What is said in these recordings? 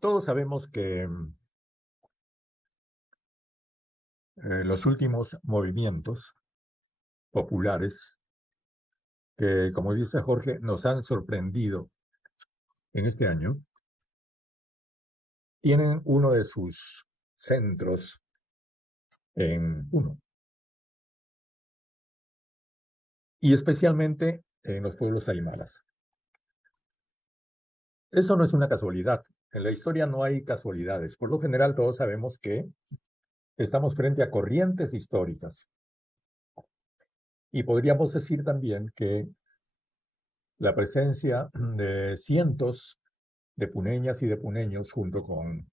Todos sabemos que los últimos movimientos populares, que como dice Jorge, nos han sorprendido en este año, tienen uno de sus centros en Puno, y especialmente en los pueblos aymaras. Eso no es una casualidad. En la historia no hay casualidades. Por lo general, todos sabemos que estamos frente a corrientes históricas. Y podríamos decir también que la presencia de cientos de puneñas y de puneños, junto con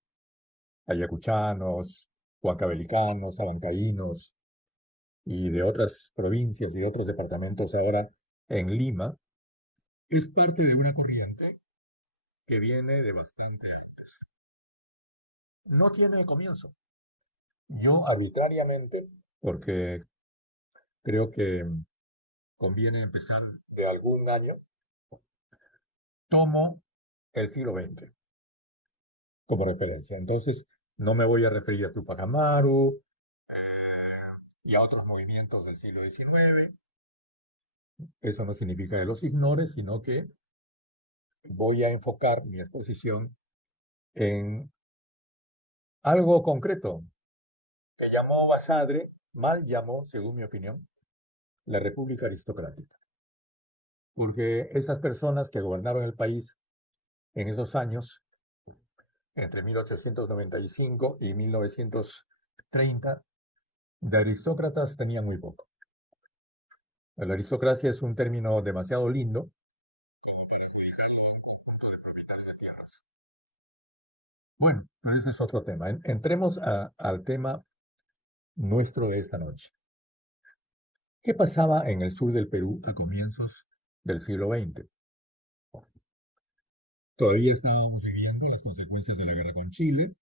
ayacuchanos, huancavelicanos, abancaínos y de otras provincias y de otros departamentos ahora en Lima, es parte de una corriente que viene de bastante antes. No tiene comienzo. Yo arbitrariamente, porque creo que conviene empezar de algún año, tomo el siglo XX como referencia. Entonces, no me voy a referir a Tupac Amaru y a otros movimientos del siglo XIX. Eso no significa que los ignore, sino que voy a enfocar mi exposición en algo concreto que llamó Basadre, mal llamó, según mi opinión, la República Aristocrática. Porque esas personas que gobernaron el país en esos años, entre 1895 y 1930, de aristócratas tenían muy poco. La aristocracia es un término demasiado lindo de propietarios de tierras. Bueno, pero ese es otro tema. Entremos al tema nuestro de esta noche. ¿Qué pasaba en el sur del Perú a comienzos del siglo XX? Todavía estábamos viviendo las consecuencias de la guerra con Chile.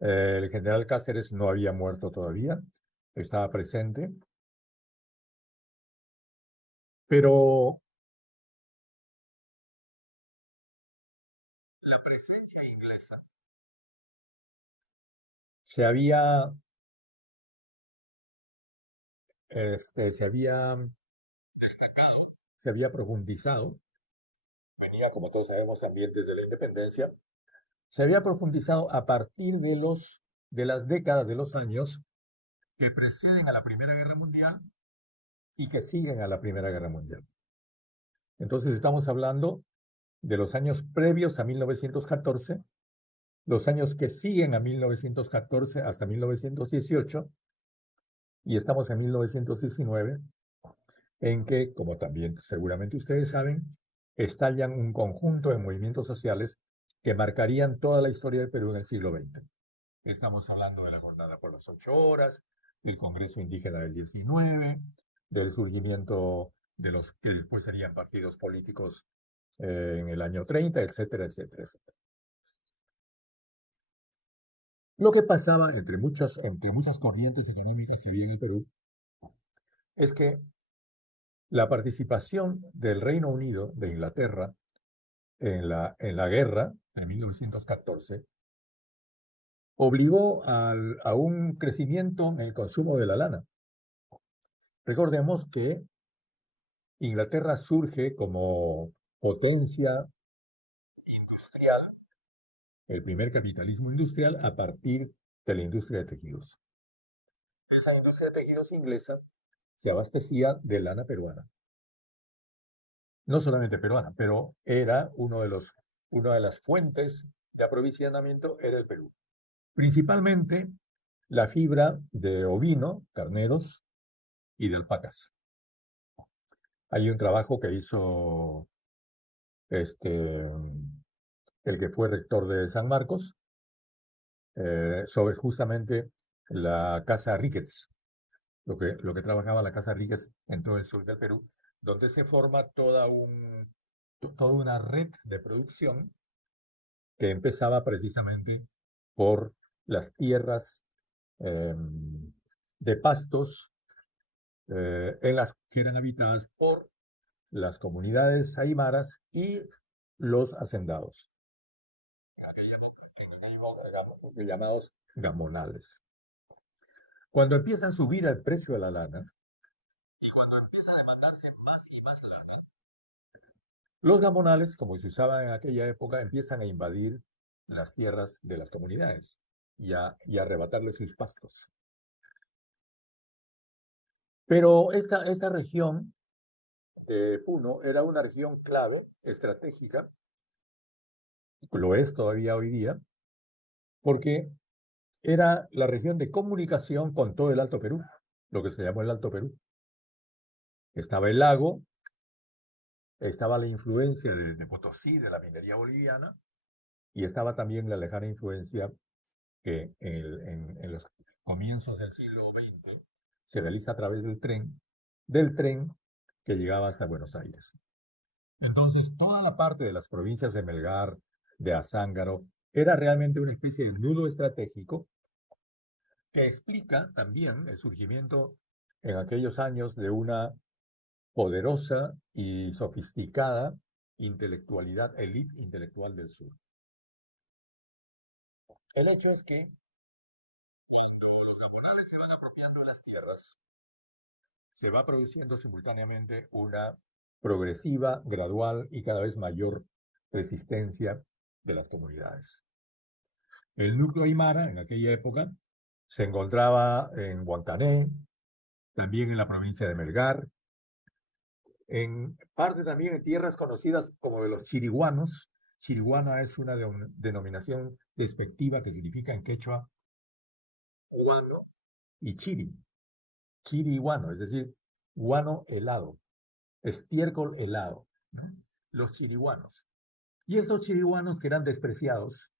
El general Cáceres no había muerto todavía, estaba presente, pero la presencia inglesa se había, se había destacado, se había profundizado, venía, como todos sabemos, también desde la independencia, se había profundizado a partir de las décadas, de los años que preceden a la Primera Guerra Mundial y que siguen a la Primera Guerra Mundial. Entonces estamos hablando de los años previos a 1914, los años que siguen a 1914 hasta 1918, y estamos en 1919, en que, como también seguramente ustedes saben, estallan un conjunto de movimientos sociales que marcarían toda la historia del Perú en el siglo XX. Estamos hablando de la jornada por las 8 horas, del Congreso Indígena del 19, del surgimiento de los que después serían partidos políticos en el año 30, etcétera, etcétera, etcétera. Lo que pasaba entre muchas corrientes económicas que había en el Perú es que la participación del Reino Unido, de Inglaterra, en la guerra de 1914, obligó a un crecimiento en el consumo de la lana. Recordemos que Inglaterra surge como potencia industrial, el primer capitalismo industrial, a partir de la industria de tejidos. Esa industria de tejidos inglesa se abastecía de lana peruana. No solamente peruana, pero era una de las fuentes de aprovisionamiento era el Perú. Principalmente la fibra de ovino, carneros y de alpacas. Hay un trabajo que hizo el que fue rector de San Marcos, sobre justamente la Casa Ríquez, lo que trabajaba la Casa Ríquez en todo el sur del Perú, donde se forma toda una red de producción que empezaba precisamente por las tierras eh, de pastos en las que eran habitadas por las comunidades aymaras y los hacendados. llamados gamonales. Cuando empieza a subir el precio de la lana, y cuando empieza a demandarse más y más lana, los gamonales, como se usaba en aquella época, empiezan a invadir las tierras de las comunidades y a arrebatarles sus pastos. Pero esta región de Puno era una región clave, estratégica, lo es todavía hoy día, porque era la región de comunicación con todo el Alto Perú, lo que se llamó el Alto Perú. Estaba el lago, estaba la influencia de Potosí, de la minería boliviana, y estaba también la lejana influencia que en los comienzos del siglo XX se realiza a través del tren que llegaba hasta Buenos Aires. Entonces, toda la parte de las provincias de Melgar, de Azángaro, era realmente una especie de nudo estratégico que explica también el surgimiento en aquellos años de una poderosa y sofisticada intelectualidad, élite intelectual del sur. El hecho es que los naturales se van apropiando de las tierras, se va produciendo simultáneamente una progresiva, gradual y cada vez mayor resistencia de las comunidades. El núcleo aymara en aquella época se encontraba en Guantané, también en la provincia de Melgar, en parte también en tierras conocidas como de los chiriguanos. Chiriguana es una denominación despectiva que significa en quechua guano y chiri. Chiri guano, es decir, guano helado, estiércol helado. Los chiriguanos. Y estos chiriguanos que eran despreciados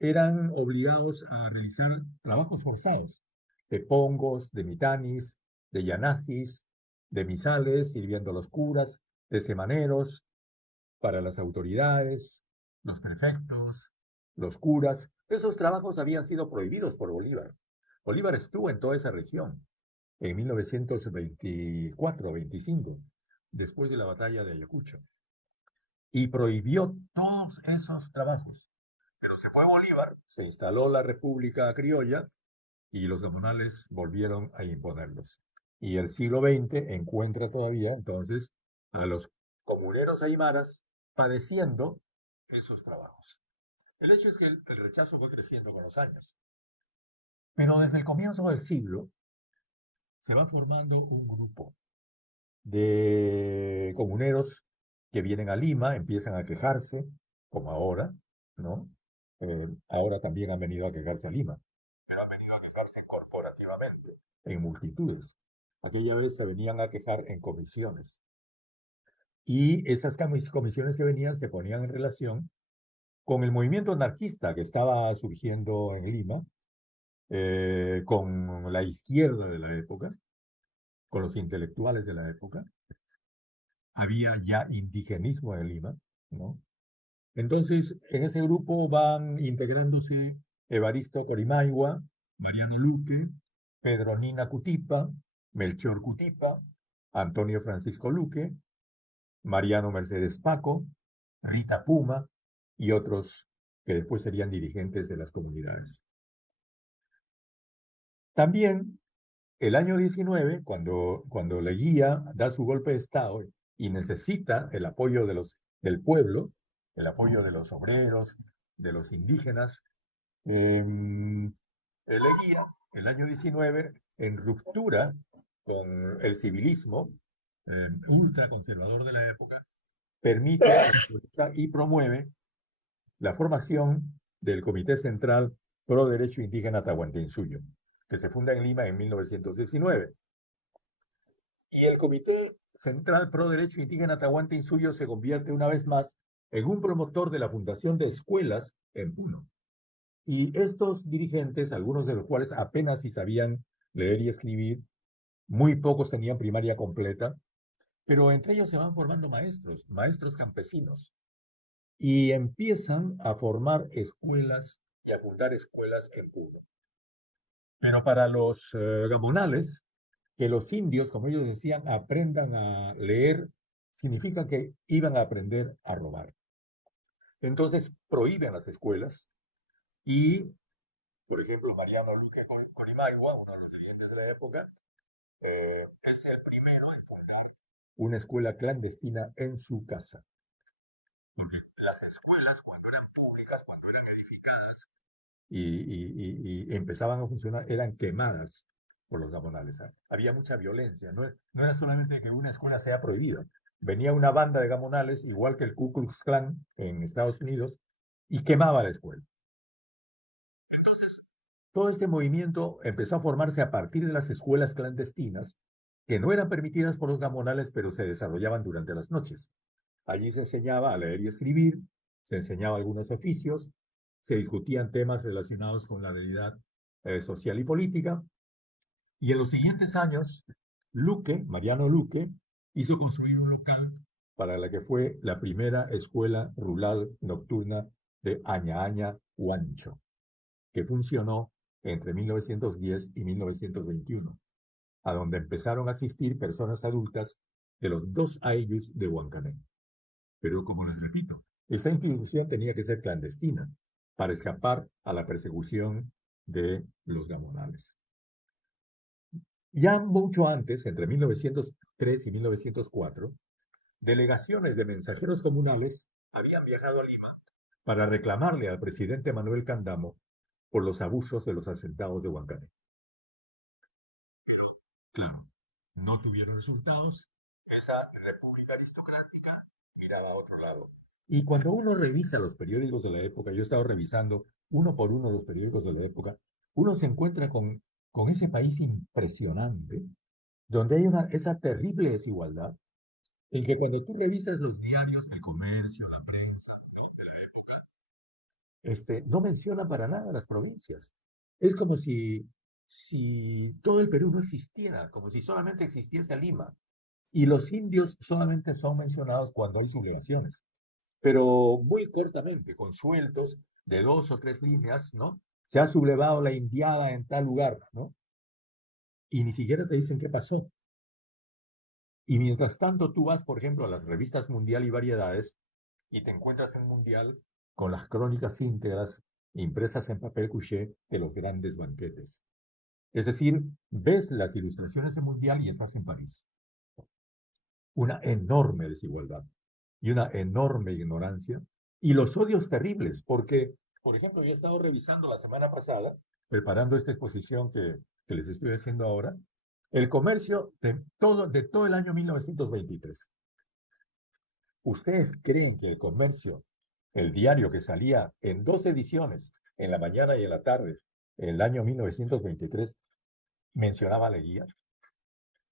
eran obligados a realizar trabajos forzados de pongos, de mitanis, de yanazis, de misales, sirviendo a los curas, de semaneros, para las autoridades, los prefectos, los curas. Esos trabajos habían sido prohibidos por Bolívar. Bolívar estuvo en toda esa región en 1924-25, después de la batalla de Ayacucho, y prohibió todos esos trabajos. Pero se fue Bolívar, se instaló la República Criolla y los gamonales volvieron a imponerlos. Y el siglo XX encuentra todavía entonces a los comuneros aymaras padeciendo esos trabajos. El hecho es que el rechazo fue creciendo con los años. Pero desde el comienzo del siglo se va formando un grupo de comuneros que vienen a Lima, empiezan a quejarse, como ahora, ¿no? Ahora también han venido a quejarse a Lima, pero han venido a quejarse corporativamente, en multitudes. Aquella vez se venían a quejar en comisiones. Y esas comisiones que venían se ponían en relación con el movimiento anarquista que estaba surgiendo en Lima, con la izquierda de la época, con los intelectuales de la época. Había ya indigenismo en Lima, ¿no? Entonces, en ese grupo van integrándose Evaristo Corimaigua, Mariano Luque, Pedronina Cutipa, Melchor Cutipa, Antonio Francisco Luque, Mariano Mercedes Paco, Rita Puma y otros que después serían dirigentes de las comunidades. También el año 19, cuando Leguía da su golpe de Estado y necesita el apoyo del pueblo, el apoyo de los obreros, de los indígenas, Leguía, el año 19, en ruptura con el civilismo ultraconservador de la época, permite y promueve la formación del Comité Central Pro Derecho Indígena Tahuantinsuyo, que se funda en Lima en 1919. Y el Comité Central Pro Derecho Indígena Tahuantinsuyo se convierte una vez más en un promotor de la fundación de escuelas en Puno. Y estos dirigentes, algunos de los cuales apenas si sabían leer y escribir, muy pocos tenían primaria completa, pero entre ellos se van formando maestros, maestros campesinos, y empiezan a formar escuelas y a fundar escuelas en Puno. Pero para los gamonales, que los indios, como ellos decían, aprendan a leer, significa que iban a aprender a robar. Entonces prohíben las escuelas y Por ejemplo, Mariano Luque Corimaigua, uno de los dirigentes de la época, es el primero en fundar una escuela clandestina en su casa. Porque las escuelas, cuando eran públicas, cuando eran edificadas y empezaban a funcionar, eran quemadas por los gamonales. Había mucha violencia. No era solamente que una escuela sea prohibida. Venía una banda de gamonales, igual que el Ku Klux Klan en Estados Unidos, y quemaba la escuela. Todo este movimiento empezó a formarse a partir de las escuelas clandestinas, que no eran permitidas por los gamonales, pero se desarrollaban durante las noches. Allí se enseñaba a leer y escribir, se enseñaba algunos oficios, se discutían temas relacionados con la realidad social y política, y en los siguientes años, Mariano Luque, hizo construir un local para la que fue la primera escuela rural nocturna de Aña Huancho, que funcionó entre 1910 y 1921, a donde empezaron a asistir personas adultas de los dos ayllus de Huancané. Pero como les repito, esta institución tenía que ser clandestina para escapar a la persecución de los gamonales. Ya mucho antes, entre 1903 y 1904, delegaciones de mensajeros comunales habían viajado a Lima para reclamarle al presidente Manuel Candamo por los abusos de los asentados de Huancané. Claro, no tuvieron resultados. Esa república aristocrática miraba a otro lado. Y cuando uno revisa los periódicos de la época, yo he estado revisando uno por uno los periódicos de la época, uno se encuentra con ese país impresionante, donde hay esa terrible desigualdad, en que cuando tú revisas los diarios, el comercio, la prensa, no menciona para nada las provincias. Es como si todo el Perú no existiera, como si solamente existiese Lima. Y los indios solamente son mencionados cuando hay sublevaciones, pero muy cortamente, con sueltos de 2 o 3 líneas, ¿no? Se ha sublevado la indiada en tal lugar, ¿no? Y ni siquiera te dicen qué pasó. Y mientras tanto tú vas, por ejemplo, a las revistas Mundial y Variedades y te encuentras en Mundial con las crónicas íntegras impresas en papel couché de los grandes banquetes. Es decir, ves las ilustraciones de Mundial y estás en París. Una enorme desigualdad y una enorme ignorancia y los odios terribles, porque, por ejemplo, yo he estado revisando la semana pasada, preparando esta exposición que les estoy haciendo ahora, el comercio de todo el año 1923. ¿Ustedes creen que el comercio, el diario que salía en 2 ediciones, en la mañana y en la tarde, en el año 1923, mencionaba a Leguía?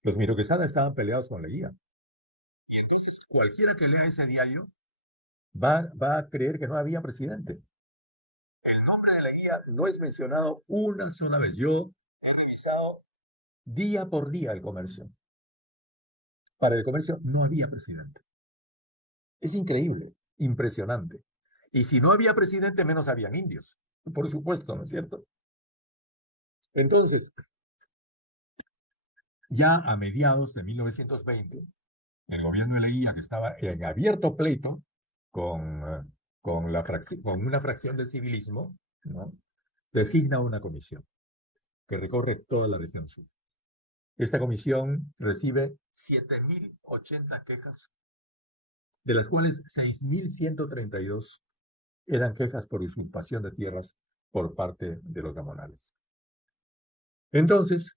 Los Miro Quesada estaban peleados con Leguía. Entonces, cualquiera que lea ese diario va a creer que no había presidente. El nombre de Leguía no es mencionado una sola vez. Yo he revisado día por día el comercio. Para el comercio no había presidente. Es increíble, impresionante. Y si no había presidente, menos habían indios. Por supuesto, ¿no es cierto? Entonces, ya a mediados de 1920, el gobierno de Leguía, que estaba en abierto pleito con, con una fracción del civilismo, ¿no? Designa una comisión que recorre toda la región sur. Esta comisión recibe 7.080 quejas, de las cuales 6.132 eran quejas por usurpación de tierras por parte de los gamonales. Entonces,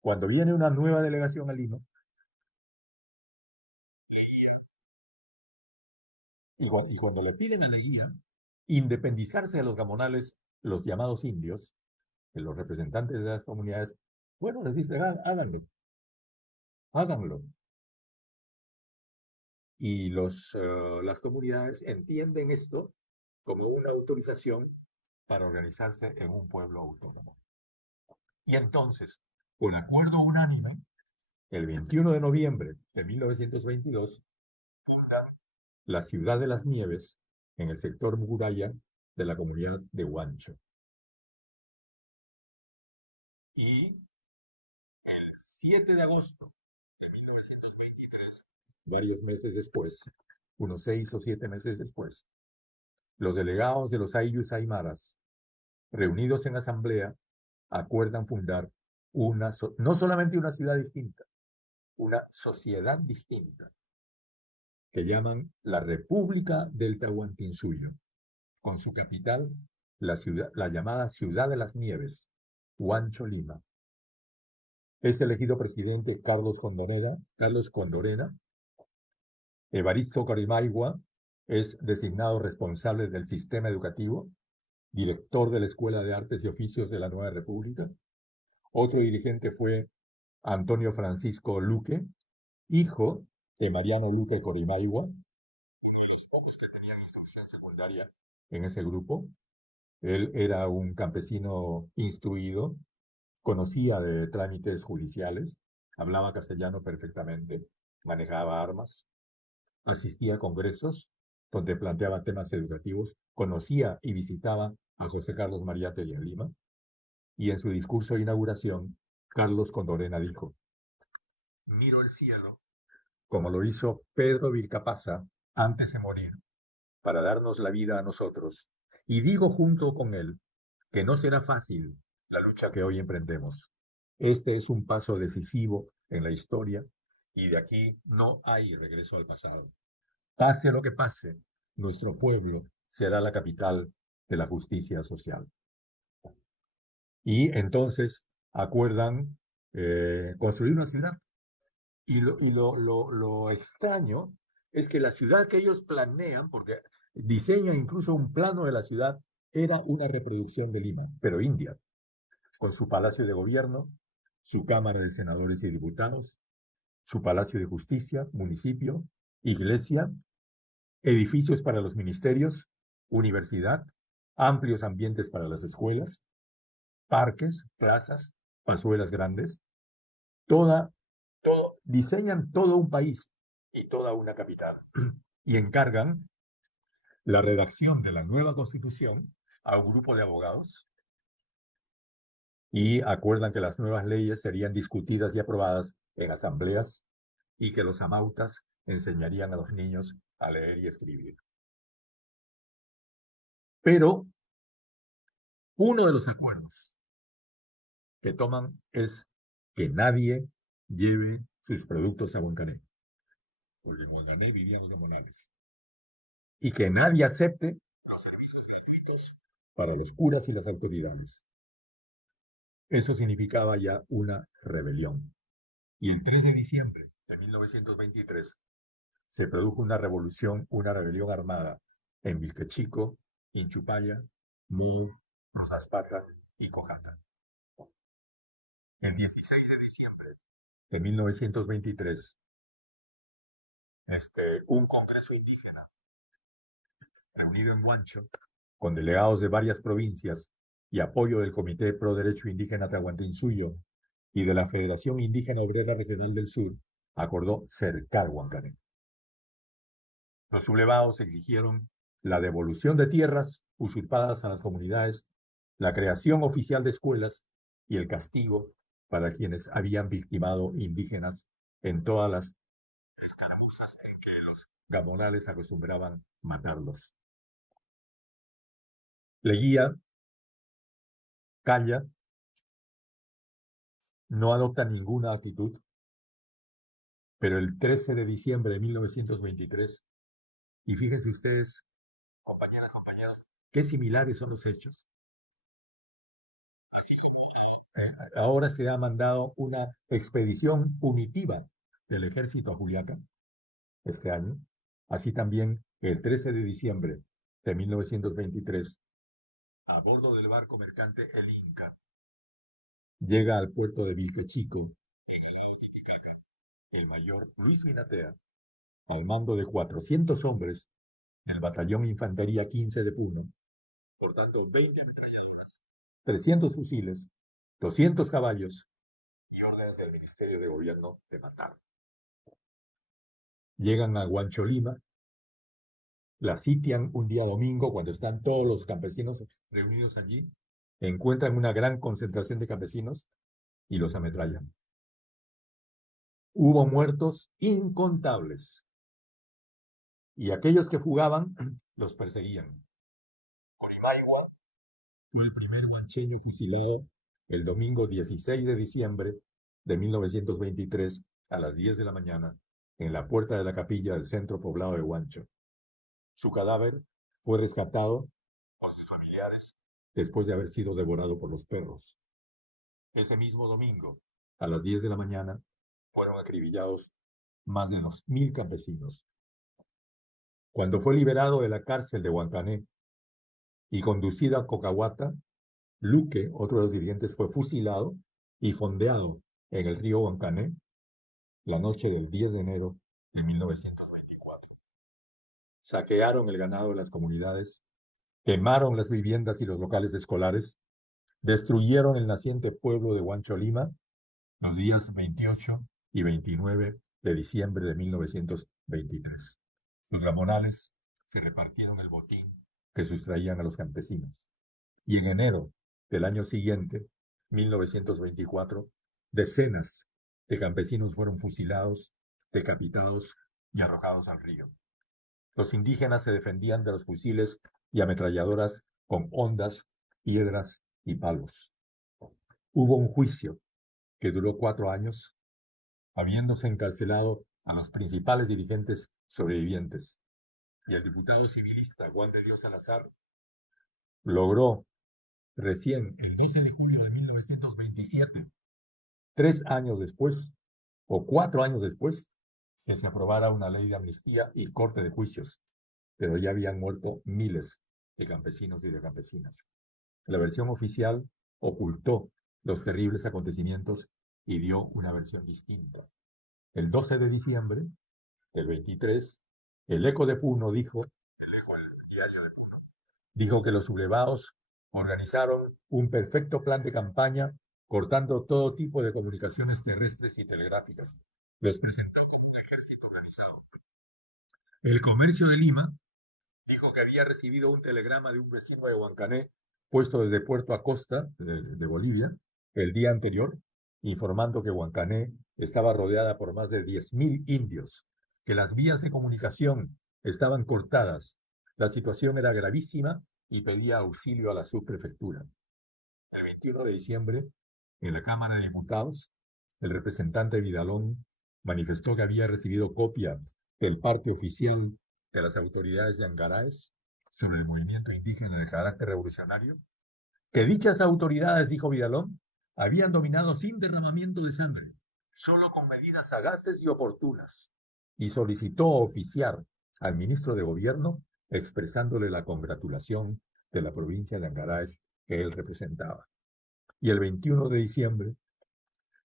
cuando viene una nueva delegación a Lima, y cuando le piden a Leguía independizarse de los gamonales, los llamados indios, de los representantes de las comunidades, bueno, les dice, háganlo, háganlo. Y las comunidades entienden esto como una autorización para organizarse en un pueblo autónomo. Y entonces, con acuerdo unánime, el 21 de noviembre de 1922, fundan la ciudad de las Nieves en el sector Muguraya de la comunidad de Huancho. Y el 7 de agosto de 1923, varios meses después, unos 6 o 7 meses después, los delegados de los Ayllus Aymaras reunidos en asamblea, acuerdan fundar no solamente una ciudad distinta, una sociedad distinta, que llaman la República del Tahuantinsuyo, con su capital, la llamada Ciudad de las Nieves, Huancho Lima. Es elegido presidente Carlos Condorena. Evaristo Corimaigua es designado responsable del sistema educativo, director de la Escuela de Artes y Oficios de la Nueva República. Otro dirigente fue Antonio Francisco Luque, hijo de Mariano Luque Corimaigua, los pocos que tenían instrucción secundaria en ese grupo. Él era un campesino instruido, conocía de trámites judiciales, hablaba castellano perfectamente, manejaba armas, asistía a congresos donde planteaba temas educativos, conocía y visitaba a José Carlos Mariátegui en Lima, y en su discurso de inauguración, Carlos Condorena dijo: miro el cielo, como lo hizo Pedro Vilcapasa antes de morir, para darnos la vida a nosotros, y digo junto con él que no será fácil la lucha que hoy emprendemos. Este es un paso decisivo en la historia y de aquí no hay regreso al pasado. Pase lo que pase, nuestro pueblo será la capital de la justicia social. Y entonces acuerdan construir una ciudad. Y lo extraño es que la ciudad que ellos planean, porque diseñan incluso un plano de la ciudad, era una reproducción de Lima, pero India, con su palacio de gobierno, su Cámara de Senadores y Diputados, su Palacio de Justicia, municipio, iglesia, edificios para los ministerios, universidad, amplios ambientes para las escuelas, parques, plazas, pazuelas grandes, toda, diseñan todo un país y toda una capital y encargan la redacción de la nueva constitución a un grupo de abogados y acuerdan que las nuevas leyes serían discutidas y aprobadas en asambleas y que los amautas enseñarían a los niños a leer y escribir. Pero uno de los acuerdos que toman es que nadie lleve sus productos a Huancané, porque en Huancané vivíamos de Monales, y que nadie acepte los servicios gratuitos para los curas y las autoridades. Eso significaba ya una rebelión. Y el 3 de diciembre de 1923 se produjo una rebelión armada en Vilquechico, Inchupaya, Mu, Rosaspata y Cojata. El 16 de diciembre de 1923, un congreso indígena reunido en Huancho, con delegados de varias provincias y apoyo del Comité Pro Derecho Indígena Tahuantinsuyo y de la Federación Indígena Obrera Regional del Sur, acordó cercar Huancané. Los sublevados exigieron la devolución de tierras usurpadas a las comunidades, la creación oficial de escuelas y el castigo para quienes habían victimado indígenas en todas las escaramuzas en que los gamonales acostumbraban matarlos. Leguía calla, no adopta ninguna actitud, pero el 13 de diciembre de 1923, y fíjense ustedes, compañeras, compañeros, qué similares son los hechos. Ahora se ha mandado una expedición punitiva del ejército a Juliaca este año. Así también, el 13 de diciembre de 1923, a bordo del barco mercante El Inca, llega al puerto de Vilquechico el mayor Luis Minatea, al mando de 400 hombres del batallón Infantería 15 de Puno, portando 20 ametralladoras, 300 fusiles, 200 caballos y órdenes del Ministerio de Gobierno de matar. Llegan a Huancholima, la sitian un día domingo cuando están todos los campesinos reunidos allí, encuentran una gran concentración de campesinos y los ametrallan. Hubo muertos incontables y aquellos que fugaban los perseguían. Corimaigua Fue el primer huancheño fusilado el domingo 16 de diciembre de 1923 a las 10 de la mañana en la puerta de la capilla del centro poblado de Huancho. Su cadáver fue rescatado por sus familiares después de haber sido devorado por los perros. Ese mismo domingo, a las 10 de la mañana, fueron acribillados más de 2.000 campesinos. Cuando fue liberado de la cárcel de Huancané y conducido a Cocahuata, Luque, otro de los dirigentes, fue fusilado y fondeado en el río Huancané la noche del 10 de enero de 1924. Saquearon el ganado de las comunidades, quemaron las viviendas y los locales escolares, destruyeron el naciente pueblo de Huancho Lima los días 28 y 29 de diciembre de 1923. Los gamonales se repartieron el botín que sustraían a los campesinos. Y en enero del año siguiente, 1924, decenas de campesinos fueron fusilados, decapitados y arrojados al río. Los indígenas se defendían de los fusiles y ametralladoras con hondas, piedras y palos. Hubo un juicio que duró 4 años, habiéndose encarcelado a los principales dirigentes sobrevivientes. Y el diputado civilista Juan de Dios Salazar logró recién, el 12 de junio de 1927, 3 años después, o 4 años después, que se aprobara una ley de amnistía y corte de juicios, pero ya habían muerto miles de campesinos y de campesinas. La versión oficial ocultó los terribles acontecimientos y dio una versión distinta. El 12 de diciembre del 23, el Eco de Puno dijo, dijo que los sublevados organizaron un perfecto plan de campaña cortando todo tipo de comunicaciones terrestres y telegráficas. Los presentó como un ejército organizado. El comercio de Lima dijo que había recibido un telegrama de un vecino de Huancané, puesto desde Puerto Acosta, de Bolivia, el día anterior, informando que Huancané estaba rodeada por más de 10.000 indios, que las vías de comunicación estaban cortadas, la situación era gravísima y pedía auxilio a la subprefectura. El 21 de diciembre, en la Cámara de Diputados, el representante Vidalón manifestó que había recibido copia del parte oficial de las autoridades de Angaraes sobre el movimiento indígena de carácter revolucionario, que dichas autoridades, dijo Vidalón, habían dominado sin derramamiento de sangre, solo con medidas sagaces y oportunas, y solicitó oficiar al ministro de Gobierno expresándole la congratulación de la provincia de Angaraes que él representaba. Y el 21 de diciembre,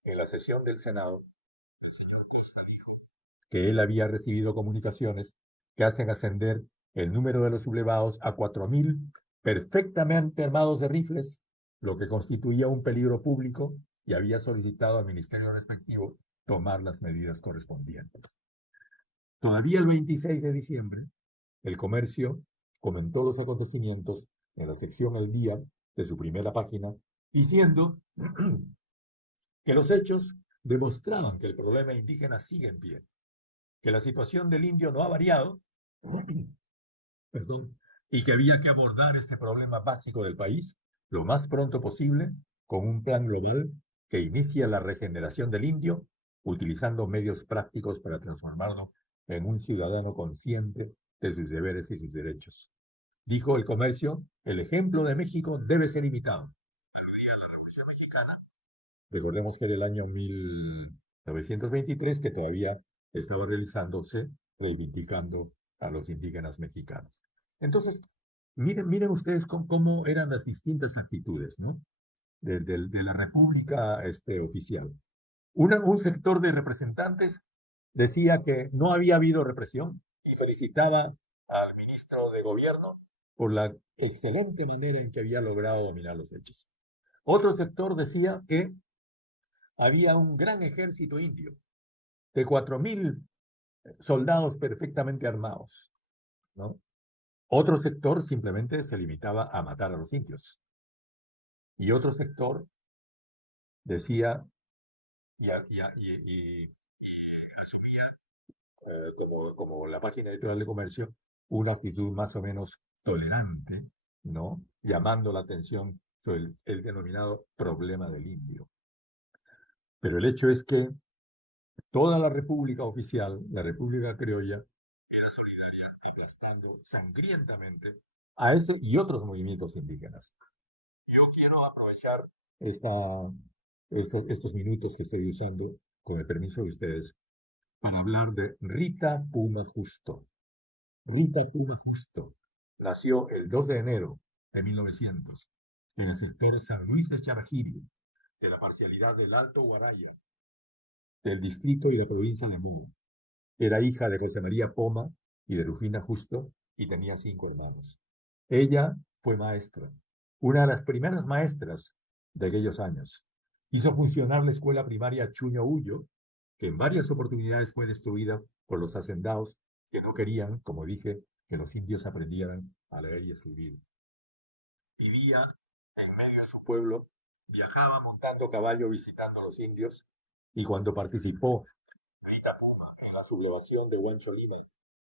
en la sesión del Senado, el señor Costa dijo que él había recibido comunicaciones que hacen ascender el número de los sublevados a 4.000 perfectamente armados de rifles, lo que constituía un peligro público, y había solicitado al ministerio respectivo tomar las medidas correspondientes. Todavía el 26 de diciembre, el Comercio comentó los acontecimientos en la sección El Día de su primera página, diciendo que los hechos demostraban que el problema indígena sigue en pie, que la situación del indio no ha variado, perdón, y que había que abordar este problema básico del país lo más pronto posible con un plan global que inicia la regeneración del indio, utilizando medios prácticos para transformarlo en un ciudadano consciente de sus deberes y sus derechos. Dijo el Comercio, el ejemplo de México debe ser imitado. La Revolución Mexicana, recordemos que era el año 1923, que todavía estaba realizándose, reivindicando a los indígenas mexicanos. Entonces, miren ustedes cómo eran las distintas actitudes, ¿no? De la República oficial. Un sector de representantes decía que no había habido represión y felicitaba al ministro de Gobierno por la excelente manera en que había logrado dominar los hechos. Otro sector decía que había un gran ejército indio de 4.000 soldados perfectamente armados, ¿no? Otro sector simplemente se limitaba a matar a los indios. Y otro sector decía y asumía, como la página editorial de Comercio, una actitud más o menos tolerante ¿no? Llamando la atención sobre el denominado problema del indio. Pero el hecho es que toda la República oficial, la República Criolla, era solidaria aplastando sangrientamente a ese y otros movimientos indígenas. Yo quiero aprovechar estos minutos que estoy usando, con el permiso de ustedes, para hablar de Rita Puma Justo. Rita Puma Justo nació el 2 de enero de 1900 en el sector San Luis de Charajiri, de la parcialidad del Alto Guaraya, del distrito y de provincia de Mulo. Era hija de José María Poma y de Rufina Justo y tenía 5 hermanos. Ella fue maestra, una de las primeras maestras de aquellos años. Hizo funcionar la escuela primaria Chuño Ullo, que en varias oportunidades fue destruida por los hacendados que no querían, como dije, que los indios aprendieran a leer y escribir. Vivía en medio de su pueblo, viajaba montando caballo visitando a los indios y cuando participó Rita Puma en la sublevación de Huancho Lima,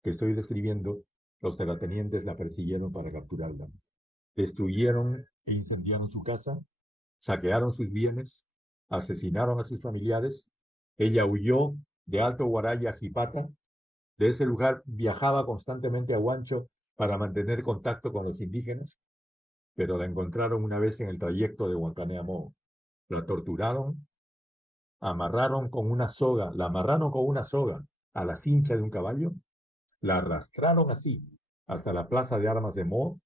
que estoy describiendo, los terratenientes la persiguieron para capturarla. Destruyeron e incendiaron su casa, saquearon sus bienes, asesinaron a sus familiares. Ella huyó de Alto Guaraya a Jipata. De ese lugar viajaba constantemente a Huancho para mantener contacto con los indígenas, pero la encontraron una vez en el trayecto de Huancané a Moo. La torturaron, la amarraron con una soga a la cincha de un caballo, la arrastraron así hasta la plaza de armas de Moo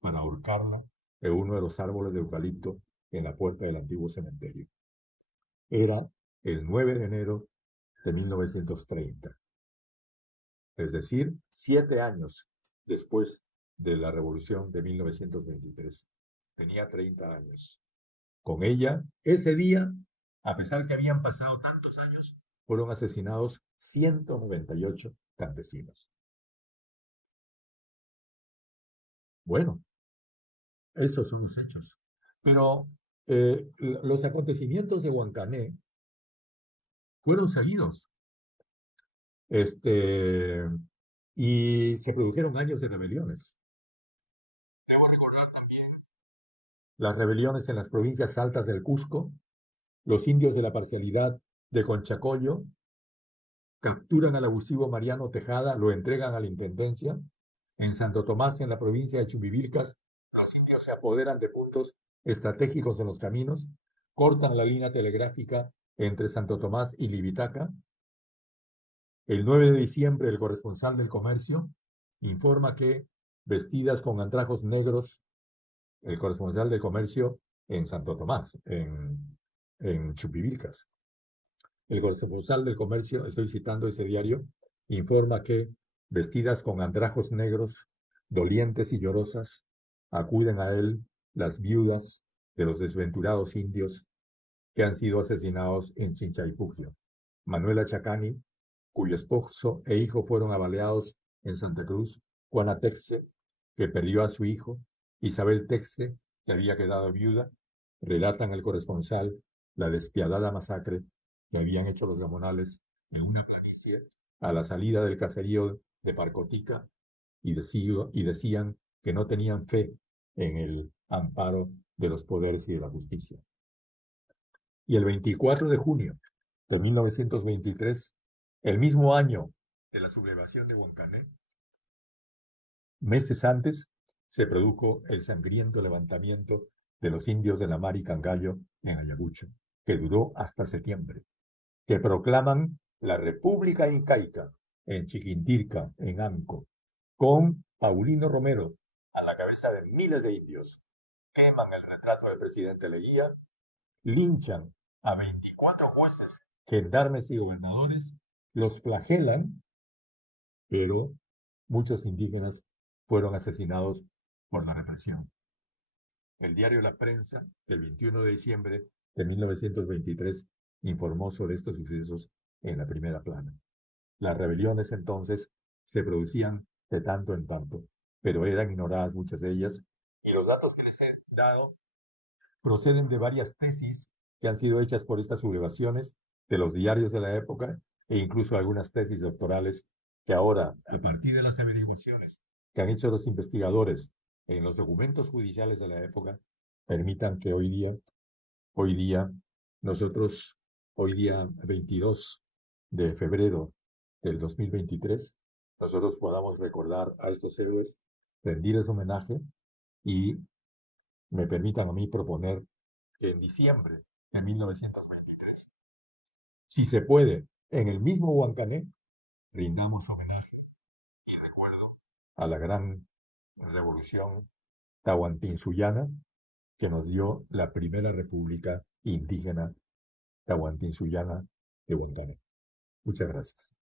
para ahorcarla en uno de los árboles de eucalipto en la puerta del antiguo cementerio. Era el 9 de enero de 1930, es decir, 7 años después de la revolución de 1923. Tenía 30 años. Con ella, ese día, a pesar que habían pasado tantos años, fueron asesinados 198 campesinos. Bueno, esos son los hechos. Pero los acontecimientos de Huancané fueron seguidos. Y se produjeron años de rebeliones. Debo recordar también las rebeliones en las provincias altas del Cusco, los indios de la parcialidad de Conchacoyo capturan al abusivo Mariano Tejada, lo entregan a la intendencia. En Santo Tomás, en la provincia de Chumbivilcas, los indios se apoderan de puntos estratégicos en los caminos, cortan la línea telegráfica entre Santo Tomás y Libitaca. El 9 de diciembre, el corresponsal del comercio informa que, vestidas con andrajos negros, el corresponsal del comercio en Santo Tomás, en Chumbivilcas, el corresponsal del comercio, estoy citando ese diario, informa que, vestidas con andrajos negros, dolientes y llorosas, acuden a él las viudas de los desventurados indios que han sido asesinados en Chinchaypugio. Manuela Chacani, cuyo esposo e hijo fueron abaleados en Santa Cruz, Juana Texe, que perdió a su hijo, Isabel Texe, que había quedado viuda, relatan al corresponsal la despiadada masacre que habían hecho los gamonales en una planicie a la salida del caserío de Parcotica y decían que no tenían fe en el amparo de los poderes y de la justicia. Y el 24 de junio de 1923, el mismo año de la sublevación de Huancané, meses antes, se produjo el sangriento levantamiento de los indios de la Mar y Cangallo en Ayacucho, que duró hasta septiembre, que proclaman la República Incaica en Chiquintirca, en Anco, con Paulino Romero a la cabeza de miles de indios. Queman el retrato del presidente Leguía, linchan a 24 jueces, gendarmes y gobernadores, los flagelan, pero muchos indígenas fueron asesinados por la represión. El diario La Prensa, del 21 de diciembre de 1923, informó sobre estos sucesos en la primera plana. Las rebeliones entonces se producían de tanto en tanto, pero eran ignoradas muchas de ellas, y los datos que les he dado proceden de varias tesis que han sido hechas por estas sublevaciones, de los diarios de la época, e incluso algunas tesis doctorales que ahora, a partir de las averiguaciones que han hecho los investigadores en los documentos judiciales de la época permitan que hoy día, nosotros, hoy día 22 de febrero del 2023, nosotros podamos recordar a estos héroes, rendirles homenaje y me permitan a mí proponer que en diciembre de 1923, si se puede, en el mismo Huancané, rindamos homenaje a la gran revolución tahuantinsuyana que nos dio la primera república indígena tahuantinsuyana de Huancané. Muchas gracias.